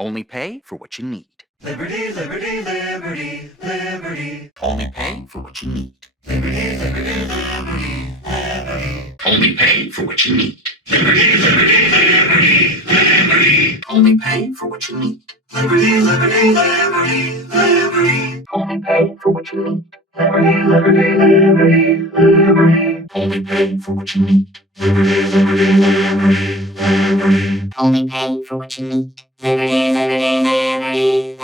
Only pay for what you need. Liberty, liberty, liberty, liberty. Only pay for what you need. Liberty, liberty, liberty, liberty. Only pay for what you need. Liberty, liberty, liberty, liberty. Only pay for what you need. Liberty, liberty, liberty, liberty. Only pay for what you need. Liberty, liberty, liberty, liberty. Only pay for what you need. Liberty, liberty, liberty, liberty. Only pay for what you need. Liberty, liberty,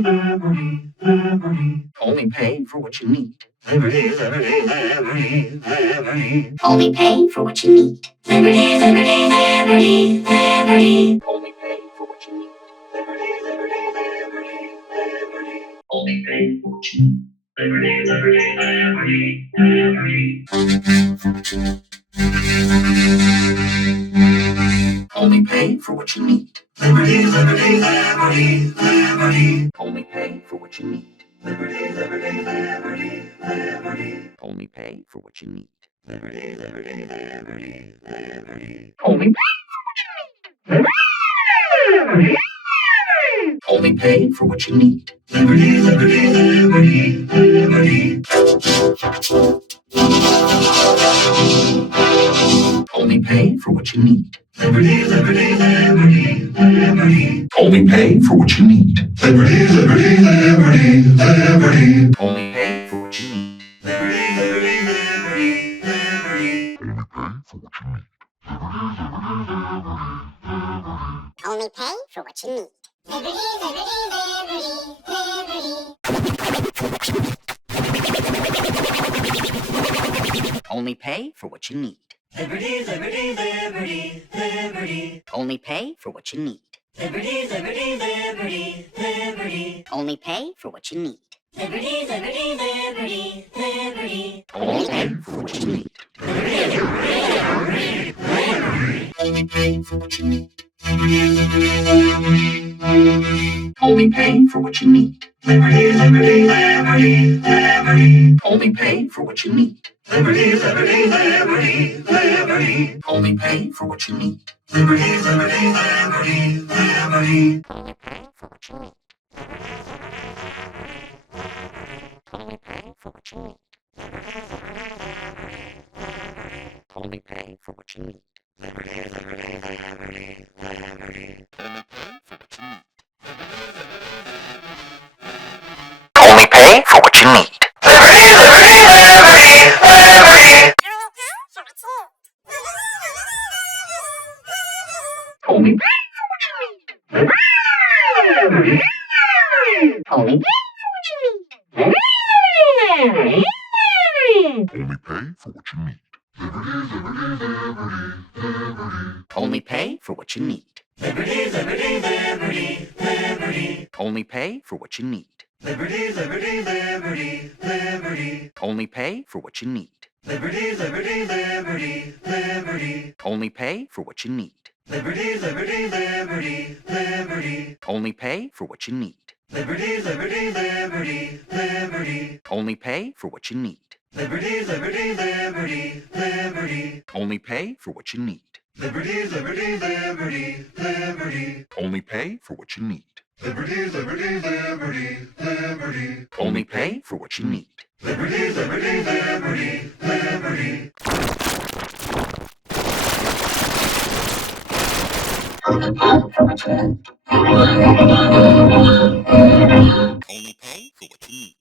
liberty, liberty. Only pay for what you need. Liberty, liberty, liberty, liberty. Only pay for what you need. Liberty, liberty, liberty, liberty. Only pay for what you need. Liberty, liberty, liberty, liberty. Only pay for what you need. Liberty, liberty, liberty, liberty. Only pay for what you need. Liberty, liberty, liberty, liberty. Only pay for what you need. Liberty, liberty, liberty, liberty. Only pay for what you need. Liberty, liberty, liberty, liberty. Only pay for what you need. Liberty, liberty, liberty, liberty. Only Only pay for what you need. Liberty, liberty, liberty, liberty. Only pay for what you need. Liberty, liberty, liberty, liberty. Only pay for what you need. Liberty, liberty, liberty, liberty. Only pay for what you need. Liberty, liberty, liberty, liberty. Only pay for what you need. Liberty, liberty, liberty, liberty. Only pay for what you need. Liberty, liberty, liberty, liberty. Only pay for what you need. Liberty, liberty, liberty, liberty. Only pay for what you need. Liberty, liberty, liberty, liberty. Only pay for what you need. Only pay for what you need. Only pay for what you need. Liberty, liberty, liberty, liberty. Only pay for what you need. Liberty, liberty, liberty, liberty. Only pay for what you need. Liberty, liberty, liberty, liberty. Only pay for what you need. Only pay for what you need. Only pay for what you need. Liberty, liberty, liberty, liberty. Only pay for what you need. Liberty, liberty, liberty, liberty. Only pay for what you need. Only pay for what you need. Only pay for what you need. Only pay for what you need. Liberty, liberty, liberty, liberty. Only pay for what you need. Liberty, liberty, liberty, liberty. Only pay for what you need. Liberty, liberty, liberty, liberty. Only pay for what you need. Liberty, liberty, liberty, liberty. Only pay for what you need. Liberty, liberty, liberty, liberty. Only pay for what you need. Liberty, liberty, liberty, liberty. Only pay for what you need. Liberty, liberty, liberty, liberty. Only pay for what you need. Liberty, liberty, liberty, liberty. Only pay for what you need. Liberty, liberty, liberty, liberty. Only pay for what you need. Only pay for what you need.